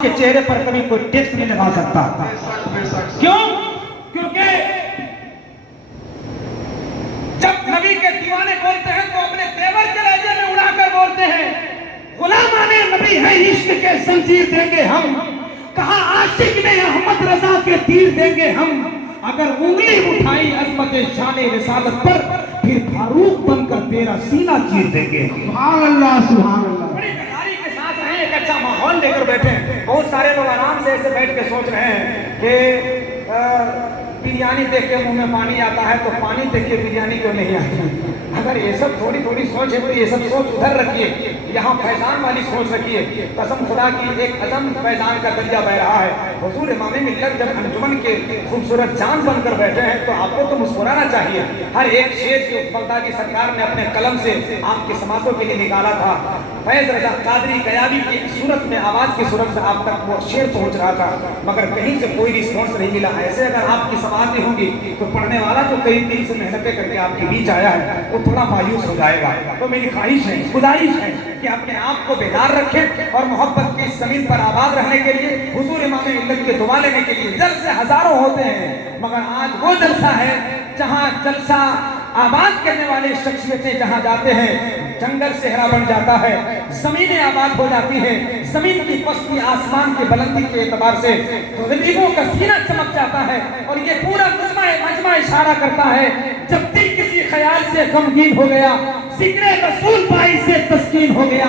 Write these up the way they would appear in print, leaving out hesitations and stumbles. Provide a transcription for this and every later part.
के चेहरे पर कभी कोई टेक्स्ट नहीं लगा सकता। क्यों? क्योंकि जब नबी के दीवाने बोलते हैं तो अपने तेवर के लहजे में उड़ाकर बोलते हैं, गुलामाने नबी है इश्क के जंजीर देंगे हम, कहा आशिक ने अहमद रजा के तीर देंगे हम, अगर उंगली उठाई अजमत शान रिसालत पर फिर फारूक बनकर तेरा सीना चीर देंगे। सुभान अल्लाह, सुभान अल्लाह। एक अच्छा माहौल लेकर बैठे हैं। बहुत सारे लोग आराम से ऐसे बैठ के सोच रहे हैं कि बिरयानी देख के मुंह में पानी आता है तो पानी देख के बिरयानी क्यों नहीं आती। अगर ये सब थोड़ी थोड़ी सोच है तो ये सब सोच उधर रखिए, यहाँ फैजान वाली सोच रखिए। कसम खुदा की एक अदम फैजान का दरिया बह रहा है। हुजूर इमाम मिल्लत जब अंजुमन के खूबसूरत चांद बनकर बैठे हैं तो आपको तो मुस्कुराना चाहिए। हर एक शेर जो बगदादी सरकार ने अपने कलम से आपकी समातों के लिए निकाला था, फैज रजा कादरी गयाबी की सूरत में आवाज की सूरत से आप तक वो शेर पहुंच रहा था, मगर कहीं से कोई रिस्पॉन्स नहीं मिला। ऐसे अगर आपकी समातें होंगी तो पढ़ने वाला जो कई दिन से मेहनतें करके आपके बीच आया है वो थोड़ा मायूस हो जाएगा। तो मेरी ख्वाहिश है, गुजारिश है कि अपने आप को बेदार रखें और मोहब्बत की जमीन पर आबाद रहने के लिए, हुजूर इमाम मिल्लत के दुआ लेने के लिए। जलसे हजारों होते हैं मगर आज वो जलसा है जहाँ जलसा आबाद करने वाले शख्सियतें जहाँ जाते हैं जंगल सेहरा बन जाता है, जमीनें आबाद हो जाती है, जमीन की पस्ती आसमान की बुलंदी के एतबार से गरीबों का सीना चमक जाता है। और ये पूरा मजमा इशारा करता है, जब दिल किसी ख्याल से गमगीन हो गया, जिक्र रसूल पाई से तस्कीन हो गया।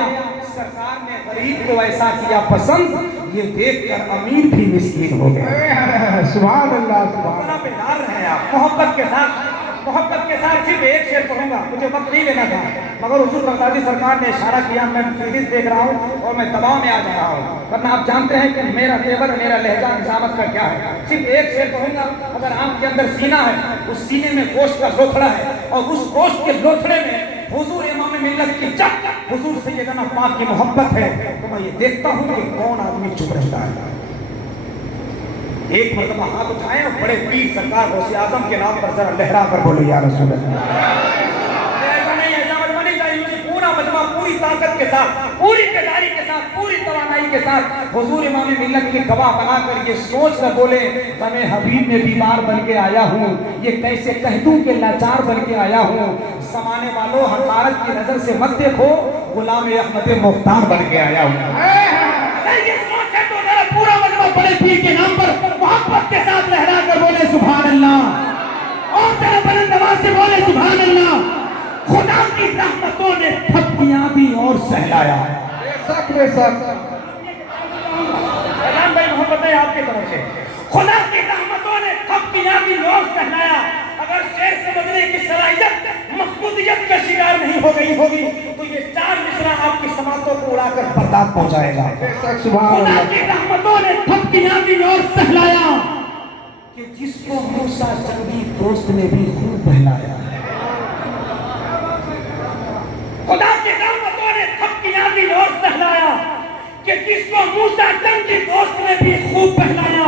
सरकार ने गरीब को ऐसा किया पसंद, ये देखकर अमीर भी मिस्कीन हो गया। सुभान अल्लाह, सुभान अल्लाह। बेदार रहे आप मोहब्बत के साथ सिर्फ एक शेर पढ़ूंगा, मुझे वक्त नहीं लेना था, मगर हुजूर बगदादी सरकार ने इशारा किया, मैं सीरीज देख रहा हूँ और मैं दबाव में आ जा रहा हूँ, वरना आप जानते हैं कि मेरा तेवर मेरा लहजा निजामत का क्या है। सिर्फ एक शेर पढ़ूंगा। अगर आपके अंदर सीना है, उस सीने में गोश्त का लोथड़ा है और उस गोश्त के लोथड़े में हुजूर इमाम मिल्लत की जब हुजूर सैयदना पाक की मोहब्बत है, तो मैं ये देखता हूँ कि कौन आदमी चुप रहता है। एक मरतबा हाथ उठाएं और बड़े पीर सरकार गौसे आजम के नाम पर जरा लहरा कर बोले, या रसूल अल्लाह। ऐसा मजमा नहीं चाहिए, पूरा मजमा पूरी ताकत के साथ, पूरी बेदारी के साथ, पूरी तवानाई के साथ हुजूर इमाम मिल्लत की गवाह बनाकर ये सोच कर बोले, मैं हबीब में बीमार बन के आया हूँ, ये कैसे कह दूं कि लाचार बन के आया हूँ। समाने वालों हकारत की नजर से मत देखो, गुलाम अहमद मुख्तार बन के आया हूँ। पूरा मजमा बड़े पीर के नाम पर मोहब्बत के साथ लहरा कर बोले सुभान अल्लाह, और तेरे बुलंद आवाज से बोले सुभान अल्लाह। खुदा की रहमतों ने थपकियां दी और सहलाया। भाई मोहब्बत है आपकी तरफ से, खुदा की रहमतों ने थपकियां दी और सहलाया। अगर शेर समझने की सलाहियत मखबूदियत का शिकार नहीं हो गई होगी तो ये चार मिसरा आपकी समातों को उड़ाकर बर्दाश्त पहुंचाएगा। खुदा की रहमतों ने थपकियां दी और सहलाया कि जिसको मूसा जंगी दोस्त ने भी खूब बहलाया। खुदा की रहमतों ने थपकियां दी और सहलाया कि जिसको मूसा जंगी दोस्त ने भी खूब बहलाया।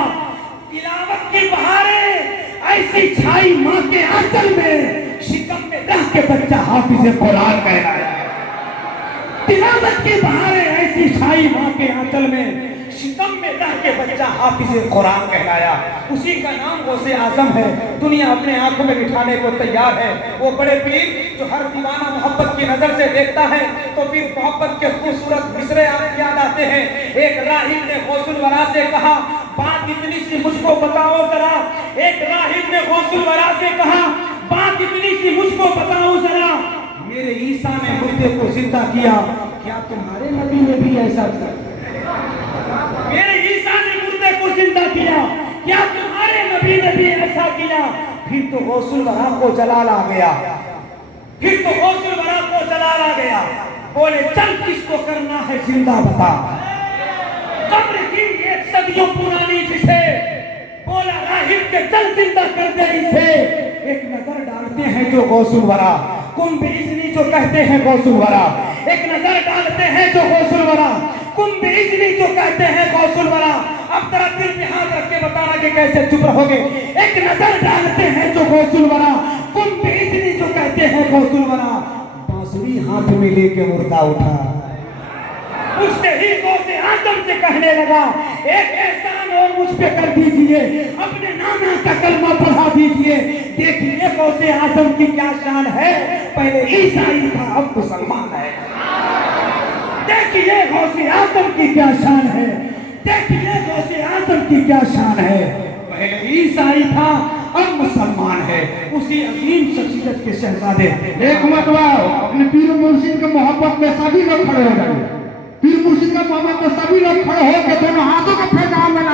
तिलावत की बहारें ऐसी छाई माँ के आंचल में, शिकम में रह के बच्चा हाफिज़ कुरान कहलाया। तिलावत की बहारें ऐसी छाई माँ के आंचल में, शिकम में रह के बच्चा हाफिज़ कुरान कहलाया। उसी का नाम गौसे आजम है, दुनिया अपने आंखों में बिठाने को तैयार है। वो बड़े पीर जो हर दीवाना मोहब्बत की नजर से देखता है तो फिर मोहब्बत के खूबसूरत मिसरे याद आते हैं। एक राहिब ने गौसुल वरा से कहा, बात इतनी सी मुझको बताओ जरा। एक राहिब ने गौसुल वरा से कहा, बात इतनी सी मुझको बताओ जरा। मेरे ईसा ने मुर्दे को जिंदा किया, क्या तुम्हारे नबी ने भी ऐसा किया? मेरे ईसा ने मुर्दे को जिंदा किया, क्या तुम्हारे नबी ने भी ऐसा किया? फिर तो गौसुल वरा को जलाल आ गया, बोले चल किसको करना है जिंदा बता। कब्र की एक सदियों पुरानी जिसे बोला राहिब के चल जिंदा कर दे इसे। एक नजर डालते हैं जो गौसुल वरा, कुम बिइज़्नी जो कहते हैं गौसुल वरा। एक नजर डालते हैं जो गौसुल वरा, कुम बिइज़्नी जो कहते हैं गौसुल वरा। अब तेरा दिल में हाथ रख के बताना कि कैसे चुप रहोगे। एक नजर डालते हैं जो गौसुल वरा, कुम बिइज़्नी जो कहते हैं गौसुल वरा। बांसुरी हाथ में लेके मुर्दा उठा, उससे ही गौसे आजम से कहने लगा, एक एहसान और मुझ पे कर दीजिए, अपने नाना का कलमा पढ़ा दीजिए। देखिए गौसे आजम की क्या शान है, पहले ईसाई था अब मुसलमान है। देखिए गौसे आजम की क्या शान है, देखिए गौसे आजम की क्या शान है, पहले ईसाई था अब मुसलमान है। उसी अजीम शख्सियत के शहजादे एक मतवा अपने पीर मुर्शिद के मोहब्बत में सभी लोग खड़े हो जाएंगे। पीर मुर्शिद का मोहब्बत में सभी लोग खड़े होकर दोनों हाथों को फैला